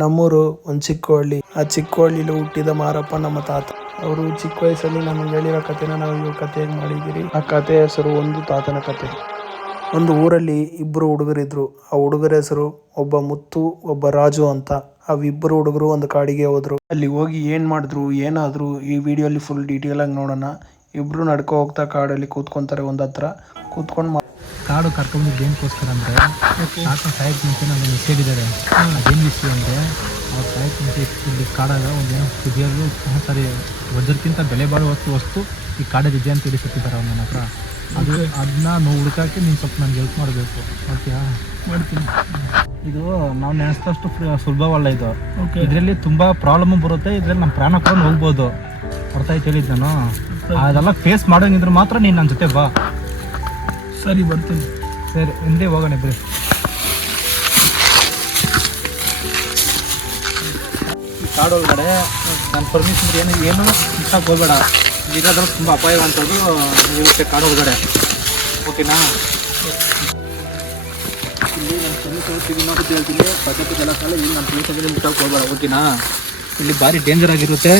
ನಮ್ಮೂರು ಒಂದು ಚಿಕ್ಕ ಹಳ್ಳಿ. ಆ ಚಿಕ್ಕ ಹಳ್ಳಿಲಿ ಹುಟ್ಟಿದ ಮಾರಪ್ಪ ನಮ್ಮ ತಾತ. ಅವರು ಚಿಕ್ಕ ವಯಸ್ಸಲ್ಲಿ ನಮಗೆ ಹೇಳಿರೋ ಕಥೆನ ನಾವು ಇವಾಗ ಕಥೆಯಾಗಿ ಮಾಡಿದ್ದೀರಿ. ಆ ಕಥೆ ಹೆಸರು ಒಂದು ತಾತನ ಕಥೆ. ಒಂದು ಊರಲ್ಲಿ ಇಬ್ಬರು ಹುಡುಗರಿದ್ರು. ಆ ಹುಡುಗರ ಹೆಸರು ಒಬ್ಬ ಮುತ್ತು, ಒಬ್ಬ ರಾಜು ಅಂತ. ಅವಿಬ್ಬರು ಹುಡುಗರು ಒಂದು ಕಾಡಿಗೆ ಹೋದ್ರು. ಅಲ್ಲಿ ಹೋಗಿ ಏನ್ ಮಾಡಿದ್ರು ಏನಾದ್ರು ಈ ವಿಡಿಯೋಲಿ ಫುಲ್ ಡೀಟೇಲ್ ಆಗಿ ನೋಡೋಣ. ಇಬ್ರು ನಡ್ಕೊ ಹೋಗ್ತಾ ಕಾಡಲ್ಲಿ ಕೂತ್ಕೊಂತಾರೆ. ಒಂದ್ ಹತ್ರ ಕೂತ್ಕೊಂಡು ಕಾಡು ಕರ್ಕೊಂಡ್ಬಿಟ್ಟು ಏನಕ್ಕೋಸ್ಕರ ಅಂದರೆ ತಾತ ಸಾಯಕ್ಕೆ ಮುಂಚೆ ನನಗೆ ಮೆಸೇಜ್ ಇದ್ದಾರೆ. ಅದೇನು ವಿಷಯ ಅಂದರೆ ಅವ್ರು ಸಾಯಕ್ಕೆ ಮುಂಚೆ ಇಲ್ಲಿ ಕಾಡಾಗ ಒಂದೇನು ಕುದಿಯೋದು ಸರಿ ವಜ್ರಕ್ಕಿಂತ ಬೆಲೆ ಬಾಳುವ ವಸ್ತು ಈ ಕಾಡಲ್ಲಿ ಇದೆ ಅಂತ ತಿಳಿಸುತ್ತಿದ್ದಾರೆ ಅವ್ರು ನನ್ನ ಹತ್ರ. ಅದನ್ನ ನಾವು ಹುಡುಕಕ್ಕೆ ನೀನು ಸ್ವಲ್ಪ ನನಗೆ ಹೆಲ್ಪ್ ಮಾಡಬೇಕು. ಓಕೆಯಾ? ಮಾಡ್ತೀನಿ. ಇದು ನಾವು ನೆನೆಸಿದಷ್ಟು ಸುಲಭವಲ್ಲ ಇದು. ಇದರಲ್ಲಿ ತುಂಬ ಪ್ರಾಬ್ಲಮ್ ಬರುತ್ತೆ. ಇದರಲ್ಲಿ ನಮ್ಮ ಪ್ರಾಣ ಕೊಂಡು ಹೋಗ್ಬೋದು. ಅರ್ಥ ಆಯ್ತು ಹೇಳಿದ್ದು ನಾನು. ಅದೆಲ್ಲ ಫೇಸ್ ಮಾಡೋಂಗಿದ್ರೆ ಮಾತ್ರ ನೀನು ನನ್ನ ಜೊತೆ ಬಾ. ಸರಿ, ಬರ್ತೀನಿ. ಸರಿ, ಹಿಂದೆ ಹೋಗೋಣ ಇಬ್ಬರು. ಈ ಕಾಡು ಒಳಗಡೆ ನನ್ನ ಪರ್ಮಿಷನ್ ಏನು ಇಷ್ಟಕ್ಕೆ ಹೋಗಬೇಡ. ಇರೋದ್ರಲ್ಲಿ ತುಂಬ ಅಪಾಯವಂಥದ್ದು ಇರುತ್ತೆ ಕಾಡು ಒಳಗಡೆ. ಓಕೆನಾ? ಇಲ್ಲಿ ನನ್ನ ಪರ್ಮಿಷನ್ ಇನ್ನೊಂದು ಹೇಳ್ತೀನಿ. ಪದ್ಧತಿ ಎಲ್ಲ ಕಾಲ ಇಲ್ಲಿ ನನ್ನ ಪರ್ಮಿಷನ್ ಇಷ್ಟಕ್ಕೆ ಹೋಗಬೇಡ. ಓಕೆನಾ? ಇಲ್ಲಿ ಭಾರಿ ಡೇಂಜರ್ ಆಗಿರುತ್ತೆ.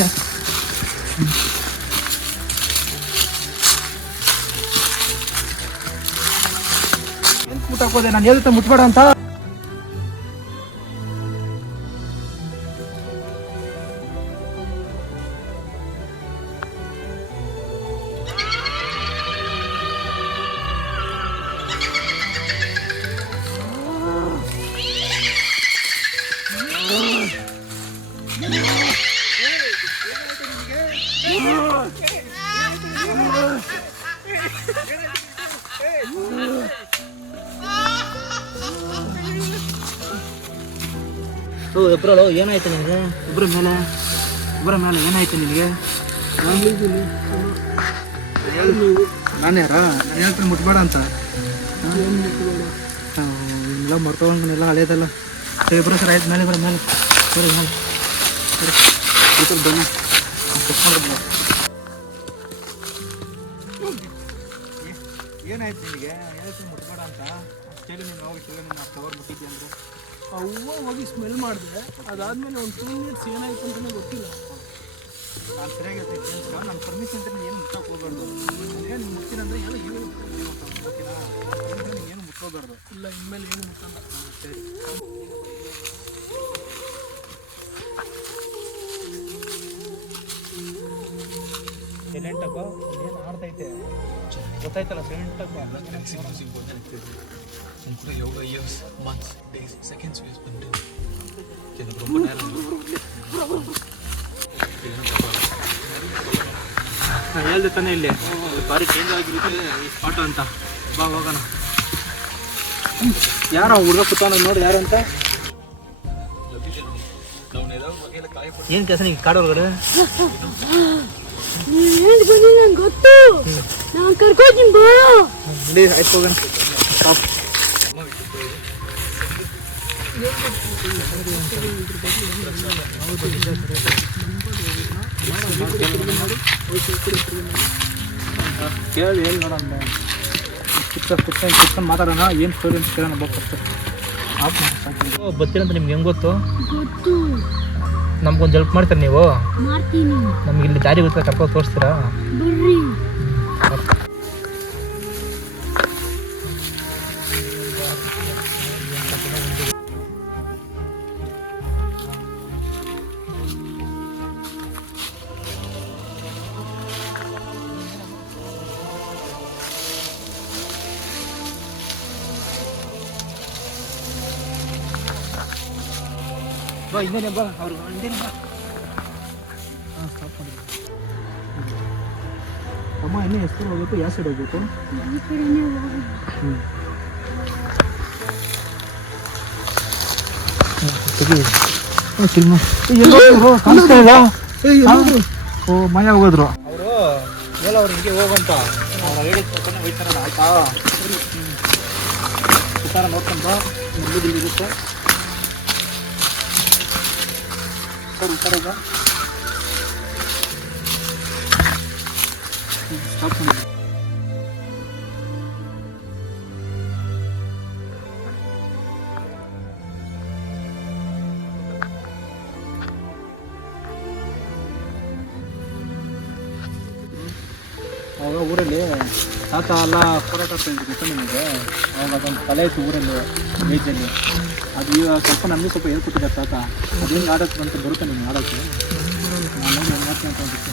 ಮುಟ್ಟಾಕೋದೆ ನಾನು ಹೇಳ್ತಾ ಮುಟ್ಬೇಡ ಅಂತ. ಇಬ್ಬರು ಏನಾಯ್ತು ನಿನಗೆ? ಇಬ್ಬರ ಮೇಲೆ ಏನಾಯ್ತು ನಿನಗೆ? ನಾನು ಯಾರ? ನಾನು ಹೇಳ್ತೀನಿ ಮುಟ್ಬೇಡ ಅಂತ. ಎಲ್ಲ ಮರ್ತೋಗಂಗೆಲ್ಲ ಹಳೇದಲ್ಲ. ಸರಿ ಇಬ್ಬರು ಸರ್ ಆಯ್ತು. ಮೇಲೆ ಮೇಲೆ ಸರಿ ಮೇಲೆ ಸರಿ ಬನ್ನಿ. ಏನಾಯ್ತು ನಿನಗೆ? ಹೇಳ್ತೀನಿ ಮುಟ್ಬೇಡ ಅಂತ ಹೇಳಿ. ನೀನು ಹೋಗಿಲ್ಲ, ನೀನು ಫ್ಲವರ್ ಮುಟ್ಟಿದ್ದೆ ಅಂದರೆ ಅವ್ವ ಹೋಗಿ ಸ್ಮೆಲ್ ಮಾಡಿದೆ. ಅದಾದಮೇಲೆ ಒಂದು 2 ಮಿನಿಟ್ಸ್ ಏನಾಯ್ತು ಅಂತಲೇ ಗೊತ್ತಿಲ್ಲ. ನಾನು ಸರಿಯಾಗಿ ನನ್ನ ಪರ್ಮಿಷನ್ ಅಂತ ಏನು ಮುಟ್ಟಕ್ಕೆ ಹೋಗ್ಬಾರ್ದು. ಏನು ಮುಟ್ತೀನಂದ್ರೆ ಏನು ಓಕೆನಾ? ಏನು ಮುಟ್ಕೋಬಾರ್ದು. ಇಲ್ಲ, ಇನ್ಮೇಲೆ ಏನು ಮುಟ್ಟಲ್ಲ. ಸರಿ, ಸೈಲೆಂಟಪ್ಪ. ಏನು ಆಡ್ತೈತೆ ಗೊತ್ತಾಯ್ತಲ್ಲ? ಸೈಲೆಂಟಪ್ಪ. Ancora yoga years, months, days, seconds we spent in. Kaya nagpapanaran mo. ನಾನು ಹೇಳ್ದೆ ತಾನೇ ಇಲ್ಲಿ ಭಾರಿ ಚೇಂಜ್ ಆಗಿರುತ್ತೆ ಈ ಸ್ಪಾಟ್ ಅಂತ. ಬಾ ಹೋಗೋಣ. ಯಾರೋ ಹುಡುಗ ಕೂತಾನ ನೋಡಿ ಯಾರಂತ. ಏನು ಕೆಲಸ ನಿಂಗೆ ಕಾಡು ಒಳಗಡೆ? ಗೊತ್ತು, ನಾನು ಕರ್ಕೋತೀನಿ ಬಾ. ಆಯ್ತು ಹೋಗೋಣ. ಕೇಳಿ ಏನು ನೋಡೋಣ. ಕುತ್ಕೊಂಡು ಮಾತಾಡೋಣ. ಏನು ಸ್ಟೋರಿ ಅಂತ ಕೇಳೋಣ. ಬರ್ತೀರಂತ ನಿಮ್ಗೆ ಹೆಂಗೆ ಗೊತ್ತು? ನಮ್ಗೊಂದು ಹೆಲ್ಪ್ ಮಾಡ್ತೀರಾ ನೀವು? ನಮ್ಗೆ ಇಲ್ಲಿ ದಾರಿ ಗೊತ್ತಿಲ್ಲ, ಕರ್ಕೊಂಡು ತೋರಿಸ್ತೀರಾ? ಬಾ, ಇನ್ನೇನೆ ಬಾ. ಅವ್ರು ಇನ್ನೇನು ಬಾ. ಹಾಂ, ಸ್ಟಾಪ್ ಮಾಡಿ. ಅಮ್ಮ ಇನ್ನೂ ಎಷ್ಟು ಹೋಗ್ಬೇಕು? ಯಾವ ಸೈಡ್ ಹೋಗ್ಬೇಕು? ಓ, ಮಯ ಹೋಗೋದ್ರು ಅವರು. ಎಲ್ಲ ಅವ್ರು ಹಿಂಗೆ ಹೋಗಂತ ಅವ್ರು ಹೇಳಿದ ಪ್ರಕಾರ ಹೋಯ್ತಾರಲ್ಲ. ಆಯ್ತಾ? ಈ ಥರ ನೋಡ್ಕೊಂಡು ಬಾ. ಇರುತ್ತೆ ಸರ್. ಈ ಥರ ಈಗ ಸ್ಟಾಪ್ ಮಾಡಿ. ಅವಾಗ ಊರಲ್ಲಿ ತಾತ ಎಲ್ಲ ಹೋರಾಟ ಇದ್ರು ಗೊತ್ತಾ ನಿಮಗೆ. ಅವಾಗ ಅದೊಂದು ಕಲೆ ಇತ್ತು ಊರಲ್ಲಿ ಬೇಜಲ್ಲಿ. ಅದು ಇವಾಗ ಸ್ವಲ್ಪ ನಮಗೆ ಸ್ವಲ್ಪ ಹೇಳ್ಕೊಟ್ಟಿದ್ದಾರೆ ತಾತ. ಅದು ಹೆಂಗೆ ಆಡೋಕ್ಕೆ ಅಂತ ಬರುತ್ತೆ ನಿಮ್ಗೆ ಆಡೋಕ್ಕೆ? ನಾನು ಹೆಂಗೆ ಮಾಡ್ತೀನಿ ಅಂತ ಅನ್ಸುತ್ತೆ.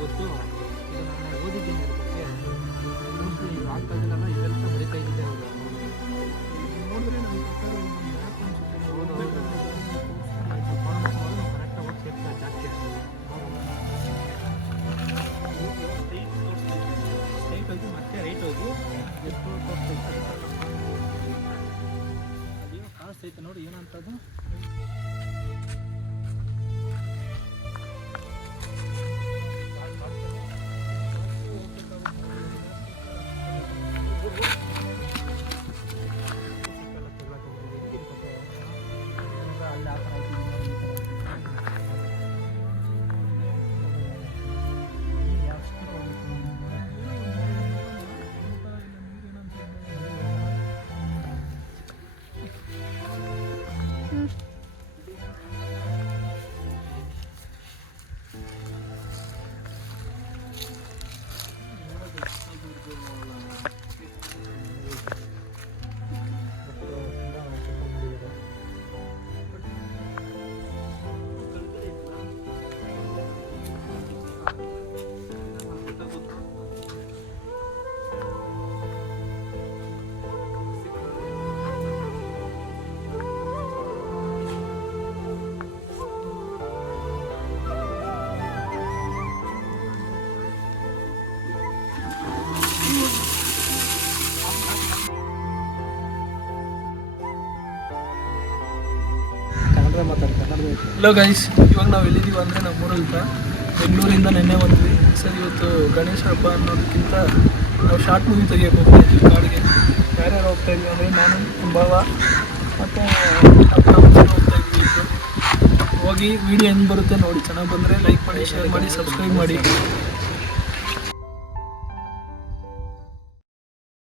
ಗೊತ್ತು, ಇದು ನಾನು ಓದಿದ್ದೀನಿ ಅದ್ರ ಬಗ್ಗೆ. ಮೋಸ್ಟ್ಲಿ ಆಗ್ತಾಯಿಲ್ಲ ಇವೆಲ್ಲ ಬರೀತಾ ಇದ್ದಿದೆ ಅವರು. ನೋಡಿದ್ರೆ ನಮ್ಮ ಪ್ರಕಾರ ಕರೆಕ್ಟಾಗಿ ಹೋಗಿ ಸೇರ್ತಾರೆ ಜಾಸ್ತಿ. ಸ್ಟ್ರೈಟ್ ಹೋಗಿ ಮತ್ತೆ ರೈಟ್ ಹೋಗಿ ಎಷ್ಟು ತೋರಿಸ್ತೈತೆ ಅದೇನೋ ಕಾಣಿಸ್ತೈತೆ ನೋಡಿ. ಏನಂತದ್ದು ಹಲೋ ಗೈಸ್, ಇವಾಗ ನಾವು ಎಲ್ಲಿದ್ದೀವಿ ಅಂದರೆ ನಮ್ಮೂರಲ್ಲಿ ಬೆಂಗಳೂರಿಂದ ನೆನ್ನೆ ಬಂದ್ವಿ. ಸರ್ ಇವತ್ತು ಗಣೇಶ ಹಬ್ಬ ಅನ್ನೋದಕ್ಕಿಂತ ನಾವು ಶಾರ್ಟ್ ಮೂವಿ ತೆಗಿಯೋಕೆ ಹೋಗ್ತಾ ಇದ್ವಿ ಕಾಡಿಗೆ. ಯಾರ್ಯಾರು ಹೋಗ್ತಾ ಇದ್ವಿ ಅಂದರೆ ನಾನು, ಭಾವ ಮತ್ತು ಹೋಗ್ತಾ ಇದ್ವಿ ಇದ್ದು. ಹೋಗಿ ವಿಡಿಯೋ ಹೆಂಗೆ ಬರುತ್ತೆ ನೋಡಿ. ಚೆನ್ನಾಗಿ ಬಂದರೆ ಲೈಕ್ ಮಾಡಿ, ಶೇರ್ ಮಾಡಿ, ಸಬ್ಸ್ಕ್ರೈಬ್ ಮಾಡಿ.